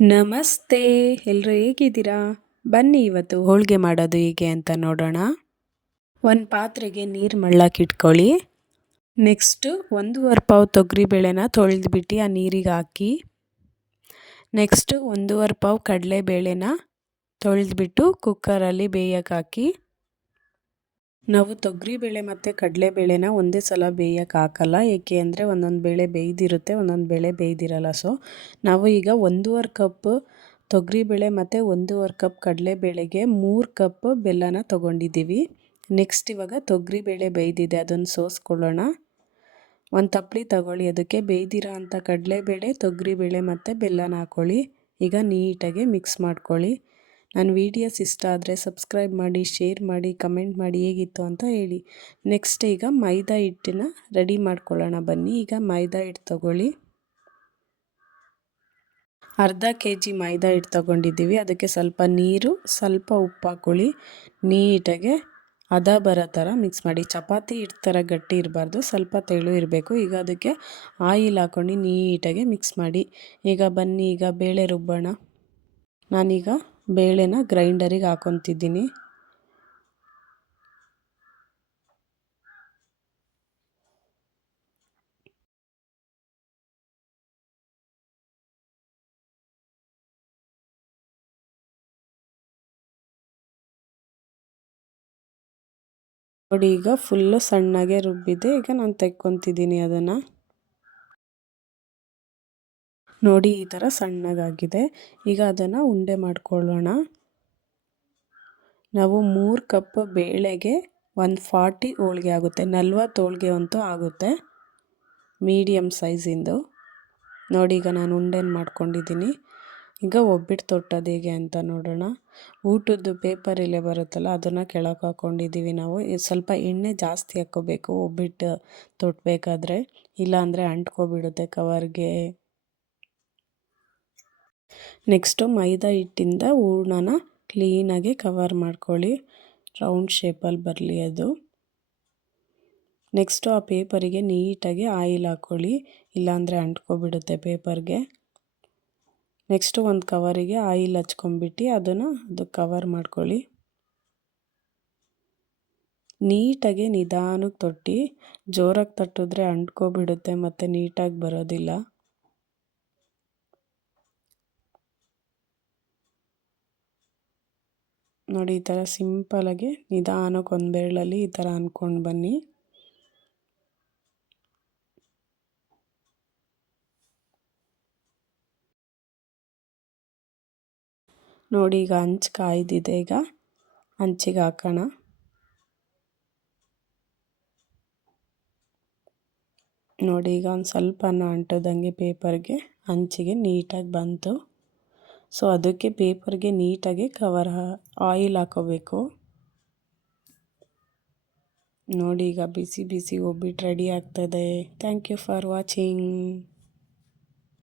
ನಮಸ್ತೆ, ಎಲ್ಲರೂ ಹೇಗಿದ್ದೀರಾ? ಬನ್ನಿ ಇವತ್ತು ಹೋಳಿಗೆ ಮಾಡೋದು ಹೇಗೆ ಅಂತ ನೋಡೋಣ. ಒಂದು ಪಾತ್ರೆಗೆ ನೀರು ಮಳ್ಳಕ್ಕೆ ಇಟ್ಕೊಳ್ಳಿ. ನೆಕ್ಸ್ಟು 1.5 ಪಾವು ತೊಗರಿಬೇಳೆನ ತೊಳೆದ್ಬಿಟ್ಟು ಆ ನೀರಿಗೆ ಹಾಕಿ. ನೆಕ್ಸ್ಟು 1.5 ಪಾವು ಕಡಲೆಬೇಳೆನ ತೊಳೆದ್ಬಿಟ್ಟು ಕುಕ್ಕರಲ್ಲಿ ಬೇಯಕ್ಕೆ ಹಾಕಿ. ನಾವು ತೊಗರಿಬೇಳೆ ಮತ್ತು ಕಡಲೆಬೇಳೆನ ಒಂದೇ ಸಲ ಬೇಯಕ್ಕೆ ಹಾಕಲ್ಲ, ಏಕೆ ಅಂದರೆ ಒಂದೊಂದು ಬೇಳೆ ಬೇಯ್ದಿರುತ್ತೆ, ಒಂದೊಂದು ಬೇಳೆ ಬೇಯ್ದಿರಲ್ಲ. ಸೊ ನಾವು ಈಗ 1.5 ಕಪ್ ತೊಗರಿಬೇಳೆ ಮತ್ತು 1.5 ಕಪ್ ಕಡಲೆಬೇಳೆಗೆ 3 ಕಪ್ ಬೆಲ್ಲನ ತೊಗೊಂಡಿದ್ದೀವಿ. ನೆಕ್ಸ್ಟ್ ಇವಾಗ ತೊಗರಿಬೇಳೆ ಬೇಯ್ದಿದೆ, ಅದನ್ನು ಸೋಸ್ಕೊಳ್ಳೋಣ. ಒಂದು ತಪ್ಪಲಿ ತಗೊಳ್ಳಿ, ಅದಕ್ಕೆ ಬೇಯ್ದಿರೋ ಅಂಥ ಕಡಲೆಬೇಳೆ, ತೊಗರಿಬೇಳೆ ಮತ್ತು ಬೆಲ್ಲನ ಹಾಕ್ಕೊಳ್ಳಿ. ಈಗ ನೀಟಾಗಿ ಮಿಕ್ಸ್ ಮಾಡ್ಕೊಳ್ಳಿ. ನನ್ನ ವೀಡಿಯೋಸ್ ಇಷ್ಟ ಆದರೆ ಸಬ್ಸ್ಕ್ರೈಬ್ ಮಾಡಿ, ಶೇರ್ ಮಾಡಿ, ಕಮೆಂಟ್ ಮಾಡಿ ಹೇಗಿತ್ತು ಅಂತ ಹೇಳಿ. ನೆಕ್ಸ್ಟ್ ಈಗ ಮೈದಾ ಹಿಟ್ಟನ್ನ ರೆಡಿ ಮಾಡ್ಕೊಳ್ಳೋಣ ಬನ್ನಿ. ಈಗ ಮೈದಾ ಹಿಟ್ಟು ತಗೊಳ್ಳಿ. ಅರ್ಧ kg ಮೈದಾ ಹಿಟ್ಟು ತೊಗೊಂಡಿದ್ದೀವಿ. ಅದಕ್ಕೆ ಸ್ವಲ್ಪ ನೀರು, ಸ್ವಲ್ಪ ಉಪ್ಪು ಹಾಕ್ಕೊಳ್ಳಿ. ನೀಟಾಗೆ ಹದ ಬರೋ ಥರ ಮಿಕ್ಸ್ ಮಾಡಿ. ಚಪಾತಿ ಹಿಟ್ಟು ಥರ ಗಟ್ಟಿ ಇರಬಾರ್ದು, ಸ್ವಲ್ಪ ತೆಳು ಇರಬೇಕು. ಈಗ ಅದಕ್ಕೆ ಆಯಿಲ್ ಹಾಕ್ಕೊಂಡು ನೀಟಾಗೆ ಮಿಕ್ಸ್ ಮಾಡಿ. ಈಗ ಬನ್ನಿ, ಈಗ ಬೇಳೆ ರುಬ್ಬೋಣ. ನಾನೀಗ ಬೇಳೆನ ಗ್ರೈಂಡರಿಗೆ ಹಾಕ್ಕೊತಿದ್ದೀನಿ. ನೋಡಿ, ಈಗ ಫುಲ್ಲು ಸಣ್ಣಗೆ ರುಬ್ಬಿದೆ. ಈಗ ನಾನು ತೆಕ್ಕೊತಿದ್ದೀನಿ ಅದನ್ನು. ನೋಡಿ, ಈ ಥರ ಸಣ್ಣಗಾಗಿದೆ. ಈಗ ಅದನ್ನು ಉಂಡೆ ಮಾಡ್ಕೊಳ್ಳೋಣ. ನಾವು 3 ಕಪ್ ಬೇಳೆಗೆ 140 ಹೋಳಿಗೆ ಆಗುತ್ತೆ, 40 ಹೋಳಿಗೆ ಅಂತೂ ಆಗುತ್ತೆ, ಮೀಡಿಯಮ್ ಸೈಜಿಂದು. ನೋಡಿ, ಈಗ ನಾನು ಉಂಡೆನ ಮಾಡ್ಕೊಂಡಿದ್ದೀನಿ. ಈಗ ಒಬ್ಬಿಟ್ಟು ತೊಟ್ಟೋದು ಹೇಗೆ ಅಂತ ನೋಡೋಣ. ಊಟದ್ದು ಪೇಪರ್ ಎಲೆ ಬರುತ್ತಲ್ಲ, ಅದನ್ನು ಕೆಳಗೆ ಹಾಕ್ಕೊಂಡಿದ್ದೀವಿ ನಾವು. ಸ್ವಲ್ಪ ಎಣ್ಣೆ ಜಾಸ್ತಿ ಹಾಕ್ಕೋಬೇಕು ಒಬ್ಬಿಟ್ಟು ತೊಟ್ಟಬೇಕಾದ್ರೆ, ಇಲ್ಲಾಂದರೆ ಅಂಟ್ಕೊಬಿಡುತ್ತೆ ಕವರ್ಗೆ. ನೆಕ್ಸ್ಟು ಮೈದಾ ಹಿಟ್ಟಿಂದ ಹೂರಣನ ಕ್ಲೀನಾಗಿ ಕವರ್ ಮಾಡ್ಕೊಳ್ಳಿ, ರೌಂಡ್ ಶೇಪಲ್ಲಿ ಬರಲಿ ಅದು. ನೆಕ್ಸ್ಟು ಆ ಪೇಪರಿಗೆ ನೀಟಾಗಿ ಆಯಿಲ್ ಹಾಕ್ಕೊಳ್ಳಿ, ಇಲ್ಲಾಂದರೆ ಅಂಟ್ಕೊಬಿಡುತ್ತೆ ಪೇಪರ್ಗೆ. ನೆಕ್ಸ್ಟು ಒಂದು ಕವರಿಗೆ ಆಯಿಲ್ ಹಚ್ಕೊಂಬಿಟ್ಟು ಅದು ಕವರ್ ಮಾಡ್ಕೊಳ್ಳಿ. ನೀಟಾಗಿ ನಿಧಾನಕ್ಕೆ ತೊಟ್ಟು, ಜೋರಾಗಿ ತಟ್ಟಿದ್ರೆ ಅಂಟ್ಕೊಬಿಡುತ್ತೆ ಮತ್ತು ನೀಟಾಗಿ ಬರೋದಿಲ್ಲ. ನೋಡಿ, ಈ ಥರ ಸಿಂಪಲಾಗಿ ನಿಧಾನಕ್ಕೆ ಒಂದು ಬೆರಳಲ್ಲಿ ಈ ಥರ ಅಂದ್ಕೊಂಡು ಬನ್ನಿ. ನೋಡಿ, ಈಗ ಹಂಚು ಕಾಯ್ದಿದೆ. ಈಗ ಹಂಚಿಗೆ ಹಾಕೋಣ. ನೋಡಿ, ಈಗ ಒಂದು ಸ್ವಲ್ಪನ ಅಂಟೋದಂಗೆ ಪೇಪರ್ಗೆ ಹಂಚಿಗೆ ನೀಟಾಗಿ ಬಂತು. ಸೊ ಅದಕ್ಕೆ ಪೇಪರ್ಗೆ ನೀಟಾಗಿ ಆಯಿಲ್ ಹಾಕೋಬೇಕು. ನೋಡಿ, ಈಗ ಬಿಸಿ ಬಿಸಿ ಒಬ್ಬಿಟ್ಟು ರೆಡಿ ಆಗ್ತದೆ. Thank you for watching.